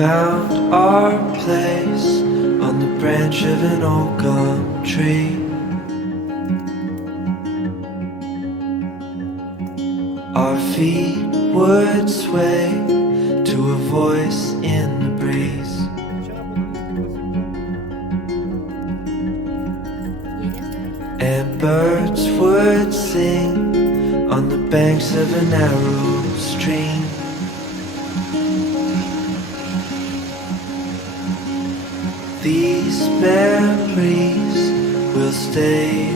found our place on the branch of an old gum tree. Our feet would sway to a voice in the breeze. And birds would sing on the banks of a narrow stream. These memories will stay